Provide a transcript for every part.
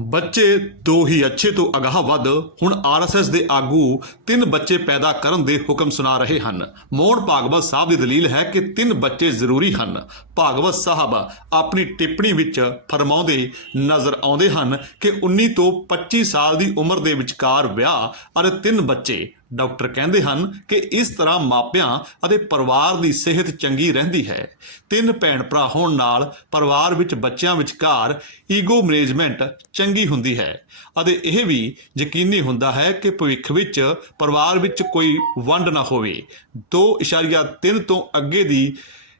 ਬੱਚੇ ਦੋ ਹੀ ਅੱਛੇ ਤੋਂ ਅਗਾਹ ਵੱਧ, ਹੁਣ ਆਰਐਸਐਸ ਦੇ ਆਗੂ ਤਿੰਨ ਬੱਚੇ ਪੈਦਾ ਕਰਨ ਦੇ ਹੁਕਮ ਸੁਣਾ ਰਹੇ ਹਨ। ਮੋਹਨ ਭਾਗਵਤ ਸਾਹਿਬ ਦੀ ਦਲੀਲ ਹੈ ਕਿ ਤਿੰਨ ਬੱਚੇ ਜ਼ਰੂਰੀ ਹਨ। ਭਾਗਵਤ ਸਾਹਿਬ ਆਪਣੀ ਟਿੱਪਣੀ ਵਿੱਚ ਫਰਮਾਉਂਦੇ ਨਜ਼ਰ ਆਉਂਦੇ ਹਨ ਕਿ 19 ਤੋਂ 25 ਸਾਲ ਦੀ ਉਮਰ ਦੇ ਵਿਚਕਾਰ ਵਿਆਹ ਅਤੇ ਤਿੰਨ ਬੱਚੇ ਡਾਕਟਰ ਕਹਿੰਦੇ ਹਨ ਕਿ ਇਸ ਤਰ੍ਹਾਂ ਮਾਪਿਆਂ ਅਤੇ ਪਰਿਵਾਰ ਦੀ ਸਿਹਤ ਚੰਗੀ ਰਹਿੰਦੀ ਹੈ। ਤਿੰਨ ਭੈਣ ਭਰਾ ਹੋਣ ਨਾਲ ਪਰਿਵਾਰ ਵਿੱਚ ਬੱਚਿਆਂ ਵਿਚਕਾਰ ਈਗੋ ਮੈਨੇਜਮੈਂਟ ਚੰਗੀ ਹੁੰਦੀ ਹੈ ਅਤੇ ਇਹ ਵੀ ਯਕੀਨੀ ਹੁੰਦਾ ਹੈ ਕਿ ਭਵਿੱਖ ਵਿੱਚ ਪਰਿਵਾਰ ਵਿੱਚ ਕੋਈ ਵੰਡ ਨਾ ਹੋਵੇ। 2.3 ਤੋਂ ਅੱਗੇ ਦੀ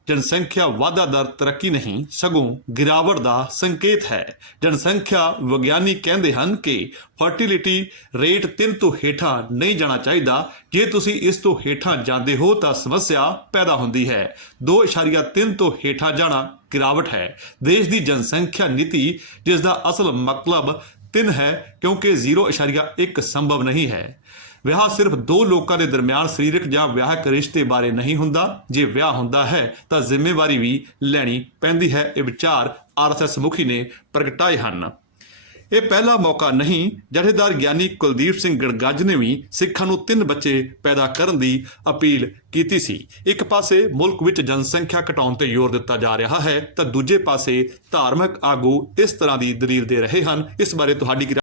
ਜਨਸੰਖਿਆ ਵਾਧਾ ਦਰ ਤਰੱਕੀ ਨਹੀਂ, ਸਗੋਂ ਗਿਰਾਵਟ ਦਾ ਸੰਕੇਤ ਹੈ। ਜਨਸੰਖਿਆ ਵਿਗਿਆਨੀ ਕਹਿੰਦੇ ਹਨ ਕਿ ਫਰਟੀਲਿਟੀ ਰੇਟ 3 ਤੋਂ ਹੇਠਾਂ ਨਹੀਂ ਜਾਣਾ ਚਾਹੀਦਾ। ਜੇ ਤੁਸੀਂ ਇਸ ਤੋਂ ਹੇਠਾਂ ਜਾਂਦੇ ਹੋ ਤਾਂ ਸਮੱਸਿਆ ਪੈਦਾ ਹੁੰਦੀ ਹੈ। 2.3 ਤੋਂ ਹੇਠਾਂ ਜਾਣਾ ਗਿਰਾਵਟ ਹੈ। ਦੇਸ਼ ਦੀ ਜਨਸੰਖਿਆ ਨੀਤੀ ਜਿਸ ਦਾ ਅਸਲ ਮਤਲਬ 3 ਹੈ, ਕਿਉਂਕਿ 0.1 ਸੰਭਵ ਨਹੀਂ ਹੈ। ਵਿਆਹ ਸਿਰਫ ਦੋ ਲੋਕਾਂ ਦੇ ਦਰਮਿਆਨ ਸਰੀਰਕ ਜਾਂ ਵਿਆਹਕ ਰਿਸ਼ਤੇ ਬਾਰੇ ਨਹੀਂ ਹੁੰਦਾ। ਜੇ ਵਿਆਹ ਹੁੰਦਾ ਹੈ, ਤਾਂ ਜ਼ਿੰਮੇਵਾਰੀ ਵੀ ਲੈਣੀ ਪੈਂਦੀ ਹੈ। ਇਹ ਵਿਚਾਰ ਆਰਐਸਐਸ ਮੁਖੀ ਨੇ ਪ੍ਰਗਟਾਏ ਹਨ। ਇਹ ਪਹਿਲਾ ਮੌਕਾ ਨਹੀਂ, ਜਥੇਦਾਰ ਗਿਆਨੀ ਕੁਲਦੀਪ ਸਿੰਘ ਗੜਗੱਜ ਨੇ ਵੀ ਸਿੱਖਾਂ ਨੂੰ ਤਿੰਨ ਬੱਚੇ ਪੈਦਾ ਕਰਨ ਦੀ ਅਪੀਲ ਕੀਤੀ ਸੀ। ਇੱਕ ਪਾਸੇ ਮੁਲਕ ਵਿੱਚ ਜਨਸੰਖਿਆ ਘਟਾਉਣ ਤੇ ਜ਼ੋਰ ਦਿੱਤਾ ਜਾ ਰਿਹਾ ਹੈ, ਤਾਂ ਦੂਜੇ ਪਾਸੇ ਧਾਰਮਿਕ ਆਗੂ ਇਸ ਤਰ੍ਹਾਂ ਦੀ ਦਲੀਲ ਦੇ ਰਹੇ ਹਨ। ਇਸ ਬਾਰੇ ਤੁਹਾਡੀ ਕੀ